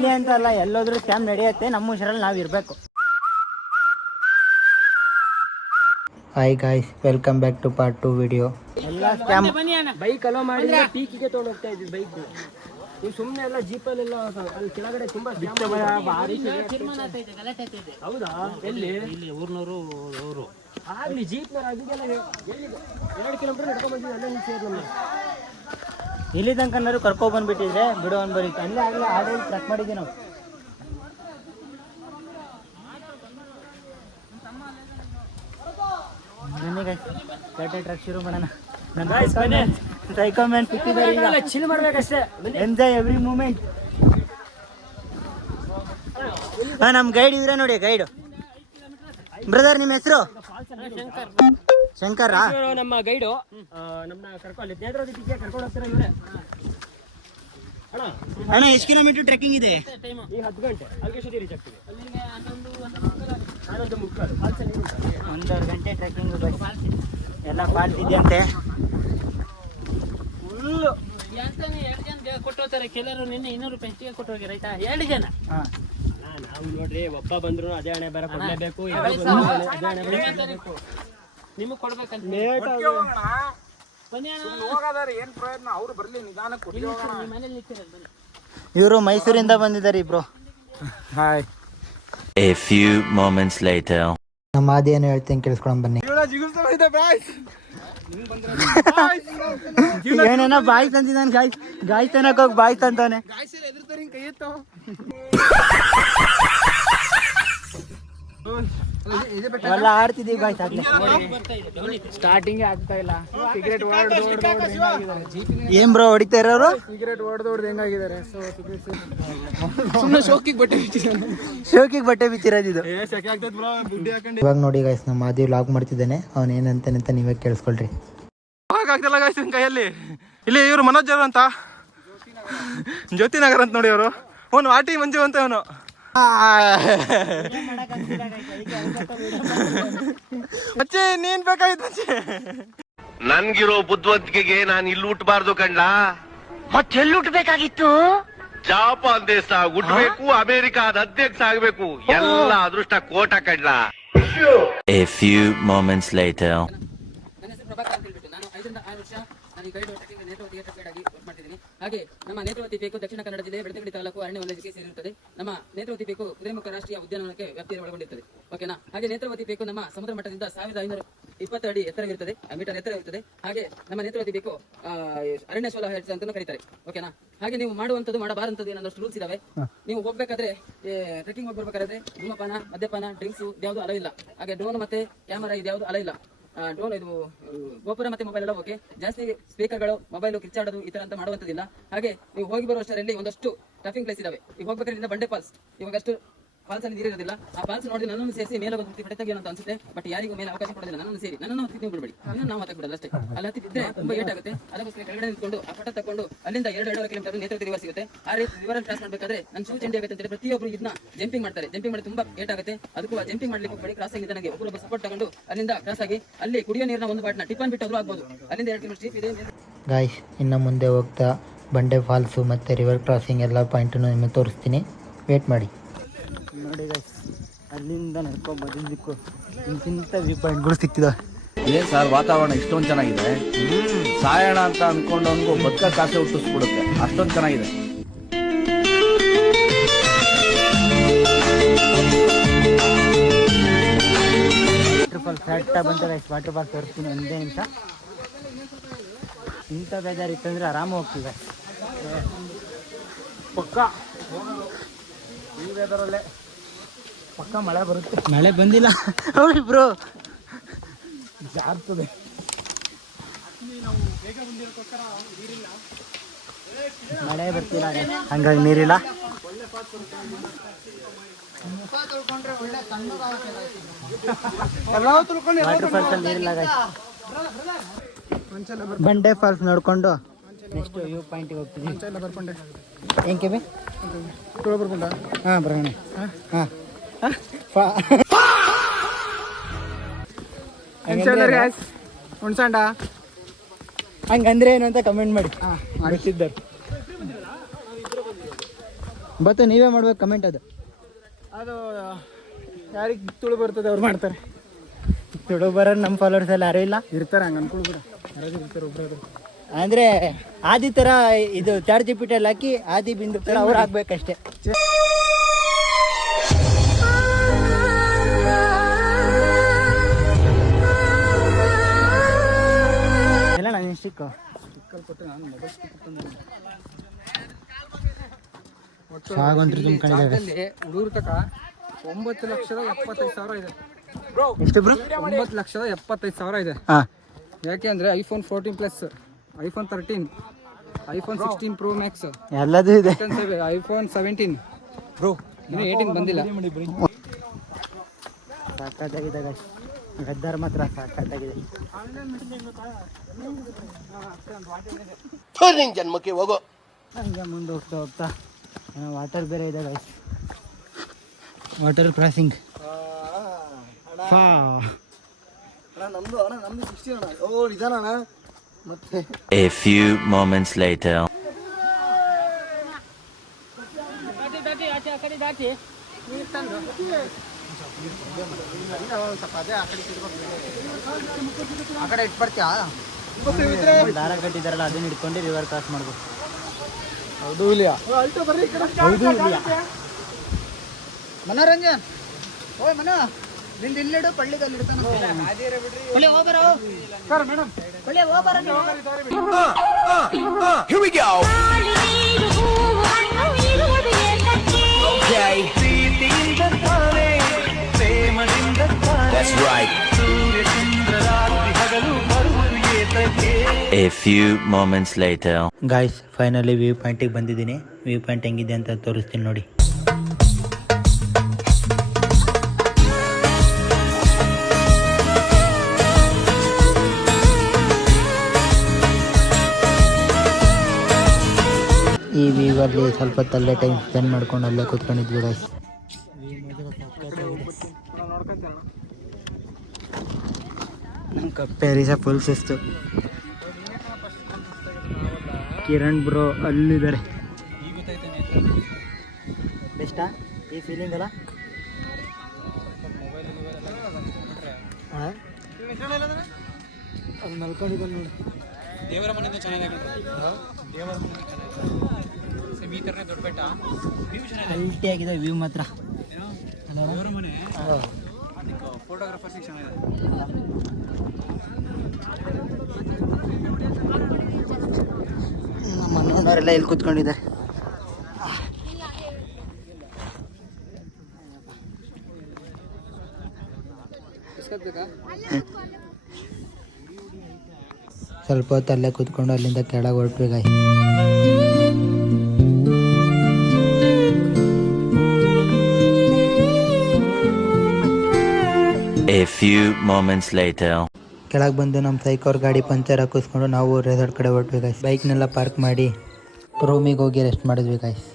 ಇಲ್ಲಿ ಅಂತ ಅಲ್ಲ, ಎಲ್ಲೋದ್ರೂ ಸ್ಕ್ಯಾಮ್ ನಡೆಯುತ್ತೆ, ನಮ್ಮ ಹುಷಾರಲ್ಲಿ ನಾವು ಇರಬೇಕು. Hi guys, welcome back to part 2 video. ಎಲ್ಲ ಸ್ಕ್ಯಾಮ್. ಬೈಕ್ ಅಲೋ ಮಾಡಿದ್ರೆ ಪೀಕಿಗೆ ತೊಗೊಂಡು ಹೋಗ್ತಾ ಇದ್ವಿ ಬೈಕ್. ನೀವು ಸುಮ್ಮನೆ ಎಲ್ಲ ಜೀಪಲ್ಲೆಲ್ಲ ಅಲ್ಲಿ ಕೆಳಗಡೆ ತುಂಬಾ ಹೌದಾ? ಎಲ್ಲಿ ಊರ್ನವರು ಅವರು ಆಗ್ಲಿ ಜೀಪ್ ಅದಕ್ಕೆಲ್ಲ 2 ಕಿಲೋಮೀಟರ್ ನಡ್ಕೊಂಡ್ ಬಂದಿದ್ವಿ. ಅಲ್ಲೇ ನಿಲ್ಸಿದ್ರು ಇಲ್ಲಿ ತನಕ ಕರ್ಕೊಂಡ್ ಬಂದ್ಬಿಟ್ಟಿದ್ರೆ ಬಿಡು ಅನ್ಬರಿತ್ತು. ಅಲ್ಲೇ ಆಗಲೇ ಆಲ್ರೆಡಿ ಟ್ರಕ್ ಮಾಡಿದ್ವಿ ನಾವು. ನನಗೆ ಟ್ರಕ್ ಶುರು ಮಾಡೋಣ. ಸೈಕಲ್ ಮ್ಯಾನ್ ಸಿಕ್ಕಿದ್ದಾರೆ, ಚಿಲ್ ಮಾಡ್ಬೇಕಷ್ಟೇ. Enjoy every moment. ನಮ್ಮ ಗೈಡ್ ಇದ್ರೆ ನೋಡಿ, ಗೈಡ್ ಬ್ರದರ್. ನಿಮ್ಮ ಹೆಸರು ಶಂಕರ್. ನಮ್ಮ ಗೈಡು ನಮ್ಮನ್ನ ಕರ್ಕೊಂಡು ನೇತ್ರಾವತಿಗೆ ಕರ್ಕೊಂಡು ಹೋಗ್ತಾರೆ ಇವರೇ. ಅಣ್ಣ ಎಷ್ಟು ಕಿಲೋಮೀಟರ್ ಟ್ರೆಕ್ಕಿಂಗ್ ಇದೆ? ಈ 10 ಗಂಟೆ ಅಲ್ಲಿಗೆ ರೀಚ್ ಆಗ್ತೀವಿ. 1.5 ಗಂಟೆ ಟ್ರೆಕ್ಕಿಂಗ್. ಎಲ್ಲ ಫಾಲ್ಟ್ ಇದೆಯಂತೆ. ಫುಲ್ಲು 2 ಜನ ಕೊಟ್ಟು ಹೋಗ್ತಾರೆ. ಕೆಲವರು ನಿನ್ನೆ 200 ರೂಪಾಯಿ ಹೆಚ್ಚಿಗೆ ಕೊಟ್ಟು ಹೋಗಿ ರೈತ 2 ಜನ. ನಾವು ನೋಡ್ರಿ, ಒಬ್ಬ ಬಂದ್ರು ಅದೇ ಹಣೆ ಬೇರೆ ಕೊಡ್ಲೇಬೇಕು, ನಿಮಗೆ ಕೊಡ್ಬೇಕಂತ. ಇವರು ಮೈಸೂರಿಂದ ಬಂದಿದ್ದಾರೆ ಇಬ್ರು. Hi. A few moments later. ನಮ್ಮ ಆದಿ ಏನು ಹೇಳ್ತೀನಿ ಕೇಳಿಸ್ಕೊಂಡು ಬನ್ನಿ. ಏನೇನೋ ಬಾಯ್ಸ್ ಅಂತಿದ್ದಾನೆ. ಗಾಯ್ಸ್ ತನಕ ಹೋಗಿ ಬಾಯ್ಸ್ ಅಂತಾನೆ. ಎಲ್ಲ ಆಡ್ತಿದ್ದೀವಿ ಗಾಯ್ಸ್. ಆಗ್ಲಿ ಸ್ಟಾರ್ಟಿಂಗ್ ಆಗ್ತಾ ಇಲ್ಲ. ಸಿಗರೇಟ್ ಏನ್ ಬ್ರೋ ಹೊಡಿತಾ ಇರೋರು? ಸಿಗರೇಟ್ ಹೊಡೆದು ಹೆಂಗಾಗಿದ್ದಾರೆ. ಸುಮ್ಮನೆ ಶೋಕಿಗೆ ಬಟ್ಟೆ ಬಿಚ್ಚಿರೋದು. ಇವಾಗ ನೋಡಿ ಗಾಯ್ಸ್, ನಮ್ಮ ಆದಿ ವ್ಲಾಗ್ ಮಾಡ್ತಿದ್ದಾನೆ. ಅವನ್ ಏನಂತಾನೆ ಅಂತ ನೀವೇ ಕೇಳಿಸ್ಕೊಳ್ರಿ. ಆಗ್ತಿಲ್ಲ ಗಾಯ್ಸ್ ಕೈಯಲ್ಲಿ. ಇಲ್ಲಿ ಇವರು ಮನೋಜ್ ಅವರು ಅಂತ, ಜ್ಯೋತಿನಗರ್ ಅಂತ ನೋಡಿ ಅವರು. ಅವನು ಆಟಿ ಮಂಜು ಅಂತ ಅವನು. ಮಚ್ಚೆ ನೀನ್ ಬೇಕಾಗಿತ್ತು ಮಚ್ಚೆ. ನನ್ಗಿರೋ ಬುದ್ಧಿವಂತಿಕೆಗೆ ನಾನು ಇಲ್ಲಿ ಹುಟ್ಟಬಾರ್ದು ಕಣ್ಲಾ. ಮತ್ತೆಲ್ಲಿ ಹುಟ್ಟಬೇಕಾಗಿತ್ತು? ಜಾಪಾನ್ ದೇಶ ಹುಟ್ಟಬೇಕು, ಅಮೆರಿಕಾದ ಅಧ್ಯಕ್ಷ ಆಗ್ಬೇಕು. ಎಲ್ಲ ಅದೃಷ್ಟ ಕೋಟ ಕಣ್ಲಾ. A few moments later. ಹಾಗೆ ನಮ್ಮ ನೇತ್ರಾವತಿ ಬೇಕು ದಕ್ಷಿಣ ಕನ್ನಡ ಜಿಲ್ಲೆ ಬೆಳ್ತಂಗಡಿ ತಾಲೂಕು ಅರಣ್ಯ ವಲಯಕ್ಕೆ ಸೇರಿರುತ್ತದೆ. ನಮ್ಮ ನೇತ್ರಾವತಿ ಬೇಕು ಕುದುರೆಮುಖ ರಾಷ್ಟ್ರೀಯ ಉದ್ಯಾನವನಕ್ಕೆ ವ್ಯಾಪ್ತಿಯಲ್ಲಿ ಒಳಗೊಂಡಿರುತ್ತದೆ. ಓಕೆನಾ? ಹಾಗೆ ನೇತ್ರಾವತಿ ಬೇಕು ನಮ್ಮ ಸಮುದ್ರ ಮಟ್ಟದಿಂದ 1520 ಅಡಿ ಎತ್ತರವಿರುತ್ತದೆ, ಮೀಟರ್ ಎತ್ತರವಿರುತ್ತದೆ. ಹಾಗೆ ನಮ್ಮ ನೇತ್ರಾವತಿ ಬೇಕು ಅರಣ್ಯ ಶೋಲ ಹೆಡ್ಸ್ ಅಂತ ಕರೀತಾರೆ. ಓಕೆನಾ? ಹಾಗೆ ನೀವು ಮಾಡುವಂಥದ್ದು ಮಾಡಬಾರಂಥದ್ದು ಏನೊಂದಷ್ಟು ರೂಲ್ಸ್ ಇದಾವೆ. ನೀವು ಹೋಗ್ಬೇಕಾದ್ರೆ ಟ್ರೆಕ್ಕಿಂಗ್ ಹೋಗಿ ಬರ್ಬೇಕಾದ್ರೆ ಧೂಮಪಾನ, ಮದ್ಯಪಾನ, ಡ್ರಿಂಕ್ಸ್ ಯಾವುದು ಅಲೋ ಇಲ್ಲ. ಹಾಗೆ ಡ್ರೋನ್ ಮತ್ತೆ ಕ್ಯಾಮರಾ ಇದ್ಯಾವುದು ಅಲೋ ಇಲ್ಲ. ಡ್ರೋನ್ ಇದು ಗೋಪುರ ಮತ್ತೆ ಮೊಬೈಲ್ ಎಲ್ಲ ಓಕೆ. ಜಾಸ್ತಿ ಸ್ಪೀಕರ್ಗಳು, ಮೊಬೈಲ್ ಕಿರ್ಚಾಡೋದು ಈ ತರ ಅಂತ ಮಾಡುವಂತದಿಲ್ಲ. ಹಾಗೆ ನೀವು ಹೋಗಿ ಬರುವಷ್ಟರಲ್ಲಿ ಒಂದಷ್ಟು ಟಫಿಂಗ್ ಪ್ಲೇಸ್ ಇದಾವೆ. ಈಗ ಹೋಗ್ಬೇಕಾದ್ರೆ ಬಂಡೆ ಫಾಲ್ಸ್, ಇವಾಗ ಅಷ್ಟು ಫಾಲ್ಸ್ ಅಲ್ಲಿ ನೀರಿರೋದಿಲ್ಲ. ಆ ಫಾಲ್ಸ್ ನೋಡಿ ನನ್ನನ್ನು ಸೇರಿಸಿ ಮೇಲೆ ಒಂದು ಹೊತ್ತಿ ಪಡೆತಾಗಿ ಅಂತ ಅನ್ಸುತ್ತೆ. ಬಟ್ ಯಾರಿಗೂ ಮೇಲೆ ಅವಕಾಶ ಕೊಡೋದಿಲ್ಲ. ನನ್ನನ್ನು ಸೇರಿ ನನ್ನನ್ನು ಹತ್ತಿ ನೀವು ಬಿಡಬೇಡಿ, ನಾವು ಹತ್ತಕ್ಕೆ ಅಷ್ಟೇ. ಅಲ್ಲಿ ಹತ್ತಿದ್ರೆ ತುಂಬಾ ಏಟ್ ಆಗುತ್ತೆ. ಅದಕ್ಕೋಸ್ಕರ ಕೆಳಗಡೆ ನಿಂತ್ಕೊಂಡು ಆ ಪಟ ತಕೊಂಡು ಅಲ್ಲಿಂದ 2.5 ಕಿಲೋಮೀಟರ್ ನೇತ್ರಾವತಿ ರಿವರ್ ಸಿಗುತ್ತೆ. ಆ ರಿವರ್ ಕ್ರಾಸ್ ಮಾಡಬೇಕಾದ್ರೆ ನನ್ನ ಶೂ ಚಂಡಿ ಆಗುತ್ತೆ ಅಂತ ಪ್ರತಿಯೊಬ್ಬರು ಇದನ್ನ ಜಂಪಿಂಗ್ ಮಾಡ್ತಾರೆ. ಜಂಪಿಂಗ್ ಮಾಡಿ ತುಂಬಾ ಏಟ್ ಆಗುತ್ತೆ. ಅದಕ್ಕೂ ಜಂಪಿಂಗ್ ಮಾಡ್ಲಿಕ್ಕೆ ಬಳಿ ಕ್ರಾಸ್ ಆಗಿ ನನಗೆ ಒಬ್ಬರು ಸಪೋರ್ಟ್ ತಗೊಂಡು ಅಲ್ಲಿಂದ ಕ್ರಾಸ್ ಆಗಿ ಅಲ್ಲಿ ಕುಡಿಯೋ ನೀರಿನ ಒಂದು ಬಾಟ್ನ ಟಿಫನ್ ಬಿಟ್ಟು ಆಗ್ಬೋದು. ಅಲ್ಲಿಂದ 2 ಕಿಲೋಮೀಟರ್ ಸ್ಟ್ರೀಟ್ ಇದೆ. ಗಾಯ್ಸ್, ಇನ್ನು ಮುಂದೆ ಹೋಗ್ತಾ ಬಂಡೆ ಫಾಲ್ಸು ಮತ್ತು ರಿವರ್ ಕ್ರಾಸಿಂಗ್ ಎಲ್ಲ ಪಾಯಿಂಟನ್ನು ನಿಮಗೆ ತೋರಿಸ್ತೀನಿ. ವೇಟ್ ಮಾಡಿ. ನೋಡಿ ಗಾಯ್ಸ್, ಅಲ್ಲಿಂದ ನಡ್ಕೊಂಡು ಬಂದಿದ್ದಕ್ಕೂ ಇಂತಿಂಥ ವ್ಯೂ ಪಾಯಿಂಟ್ಗಳು ಸಿಕ್ತಿದ್ದಾವೆ. ಏನ್ ಸರ್ ವಾತಾವರಣ ಇಷ್ಟೊಂದು ಚೆನ್ನಾಗಿದೆ. ಸಾಯೋಣ ಅಂತ ಅನ್ಕೊಂಡವನ್ಗೂ ಬದುಕ ಕಾಸೆ ಹುಟ್ಟಿಸ್ಬಿಡುತ್ತೆ, ಅಷ್ಟೊಂದು ಚೆನ್ನಾಗಿದೆ. ವಾಟರ್ ಫಾಲ್ಸ್ ಕರೆಕ್ಟಾಗಿ ಬಂದ ಗಾಯ್ಸ್. ವಾಟರ್ ಫಾಲ್ಸ್ ತೋರಿಸ್ತೀನಿ ಒಂದೇ ನಿಮಿಷ. ಇಂಥ ಬೇಜಾರು ಇತ್ತಂದ್ರೆ ಆರಾಮ ಹೋಗ್ತಿದೆ. ಪಕ್ಕ ಈ ವೆದರಲ್ಲೇ ಪಕ್ಕ ಮಳೆ ಬರುತ್ತೆ. ಮಳೆ ಬಂದಿಲ್ಲ ಹೌದು ಬ್ರೋ, ಜಾರ್ತದೆ. ಮಳೆ ಬರ್ತಿಲ್ಲ ಹಂಗಾಗಿ ನೀರಿಲ್ಲ. ವಾಟರ್ ಫಾಲ್ಸ್ ಅಲ್ಲಿ ನೀರಿಲ್ಲ ಗಾಯ್ಸ್. ಬಂಡೆ ಫಾಲ್ಸ್ ನೋಡ್ಕೊಂಡು ನೆಕ್ಸ್ಟ್ ವ್ಯೂ ಪಾಯಿಂಟ್ಗೆ ಹೋಗ್ತೀವಿ. ಹೆಂಗೆ ಬಿ ಬರ್ಕೊಂಡ? ಹಾಂ ಬರೋಣ. ಹಾಂ ಹುಣ್ಸಂಡ ಹಂಗಂದ್ರೆ ಏನು ಅಂತ ಕಮೆಂಟ್ ಮಾಡಿ. ಗೊತ್ತಿದ್ದರು ಬತ್ತು ನೀವೇ ಮಾಡ್ಬೇಕು ಕಮೆಂಟ್ ಅದು. ಅದು ಯಾರಿಗೆ ತುಳು ಬರ್ತದೆ ಅವ್ರು ಮಾಡ್ತಾರೆ. ತುಳು ಬರೋರು ನಮ್ಮ ಫಾಲೋವರ್ಸ್ ಎಲ್ಲ ಯಾರೂ ಇಲ್ಲ ಇರ್ತಾರೆ ಹಂಗೆ ಅನ್ಕೊಳ್ಬಿಡ, ಯಾರಾದ್ರೂ ಇರ್ತಾರೆ ಒಬ್ಬರು. ಅಂದರೆ ಆದಿ ಥರ ಇದು ಚಾಟ್ GPT ಅಲ್ಲಿ ಹಾಕಿ ಆದಿ ಬಿಂದು ಥರ ಅವ್ರು ಹಾಕ್ಬೇಕಷ್ಟೇ. ಎಲ್ಲ ನಾನು ಸ್ಟಿಕ್ಕು ಕೊಟ್ಟರೆ ನಾನು ಮೊಬೈಲ್ ಸಾಗಂತ್ರು ತುಂಬ್ಕೊಂಡಿದ್ದಾವೆ. ಹುಡುಗರು ತಕ 9,75,000 ಇದೆ. ಎಷ್ಟು ಬ್ರೋ? 9,75,000 ಇದೆ. ಹಾಂ, ಯಾಕೆ ಅಂದರೆ iPhone 14 plus, iPhone 13, iPhone 16 pro Max, ಎಲ್ಲದೂ ಇದೆ. ಐಫೋನ್ 17 ಪ್ರೋ, ಇನ್ನೂ 18 ಬಂದಿಲ್ಲ. ಸಾಕಾಗಿದೆ guys. ಗದ್ದಾರ ಮಾತ್ರ ಸಾಕಾಗಿದೆ. ಜನ್ಮಕ್ಕೆ ಹೋಗೋ. ಹಂಗೆ ಮುಂದೆ ಹೋಗ್ತಾ ಹೋಗ್ತಾ ವಾಟರ್ ಬೇರೆ ಇದೆ ಗೈಸ್. Water crossing. ಮತ್ತೆ A few moments later. ದಾಟಿ ಆಚೆ ಆ ಕಡೆ ದಾಟಿ ನೀರು ತಂದು ಆ ಕಡೆ ಇಟ್ಬಿಡ್ತೀಯಾ? ದಾರ ಕಟ್ಟಿದಾರಲ್ಲ ಅದನ್ನ ಹಿಡ್ಕೊಂಡು ರಿವರ್ ಕ್ರಾಸ್ ಮಾಡ್ಬೇಕು. ಹೌದು ಇಲ್ಲ ಮನೋರಂಜನ್, ಓಯ್ ಮನ ನಿಂದ ಇಲ್ಲಿಡು, ಪಳ್ಳಿದಲ್ಲಿ ಇಡ್ತಾನೆ. ಪಳ್ಳಿ ಹೋಗ್ಬರೋ ಸರ್ ಮೇಡಮ್. ಪಳ್ಳಿ ಹೋಗ್ಬರೋ ನೀವು. That's right. A few moments later. Guys finally view ಪಾಯಿಂಟಿಗೆ ಬಂದಿದ್ದೀನಿ. ವ್ಯೂ ಪಾಯಿಂಟ್ ಹೆಂಗಿದೆ ಅಂತ ತೋರಿಸ್ತೀನಿ ನೋಡಿ. ಈ ವ್ಯೂವಲ್ಲಿ ಸ್ವಲ್ಪ ತಲ್ಲೇ ಟೈಮ್ ಸ್ಪೆಂಡ್ ಮಾಡ್ಕೊಂಡು ಅಲ್ಲೇ ಕೂತ್ಕೊಂಡಿದ್ವಿ ಗಾಯ್ಸ್. ನಮ್ಮ ಕಪ್ಪೇರಿಸ ಫುಲ್ ಸುಸ್ತು. ಕಿರಣ್ ಬ್ರೋ ಅಲ್ಲಿದ್ದಾರೆ. ಬೆಸ್ಟಾ ಈ ಫೀಲಿಂಗ್ ಅಲ್ಲ? ಅಲ್ಲಿ ಮಲ್ಕೊಂಡಿದ್ದಾನೆ ನೋಡಿ. ದೇವರ ಮನೆಯಿಂದ ಚೆನ್ನಾಗಿದೆ. ಈ ಥರನೇ ದೊಡ್ಡ ಬೆಟ್ಟ, ಅಲ್ಟಿ ಆಗಿದೆ ವ್ಯೂ ಮಾತ್ರ. ದೇವರ ಮನೆ ಫೋಟೋಗ್ರಾಫರ್ಸಿಗೆ ಚೆನ್ನಾಗಿದೆ. ನಮ್ಮ ಮನೆಯವರೆಲ್ಲ ಇಲ್ಲಿ ಕೂತ್ಕೊಂಡಿದ್ದಾರೆ. ಸ್ವಲ್ಪ ಹೊತ್ತು ಅಲ್ಲೇ ಕೂತ್ಕೊಂಡು ಅಲ್ಲಿಂದ ಕೆಳಗೆ ಹೊರಟ್ವಿ guys. A few moments later. ಕೆಳಗೆ ಬಂದು ನಮ್ಮ ಸೈಕವ್ರ ಗಾಡಿ ಪಂಚರ್ ಹಾಕಿಸ್ಕೊಂಡು ನಾವು ರೆಸಾರ್ಟ್ ಕಡೆ ಹೊರಟ್ವಿ ಗಾಯ್ಸ್. ಬೈಕ್ನೆಲ್ಲ ಪಾರ್ಕ್ ಮಾಡಿ ರೂಮಿಗೆ ಹೋಗಿ ರೆಸ್ಟ್ ಮಾಡಿದ್ವಿ ಗಾಯ್ಸ್.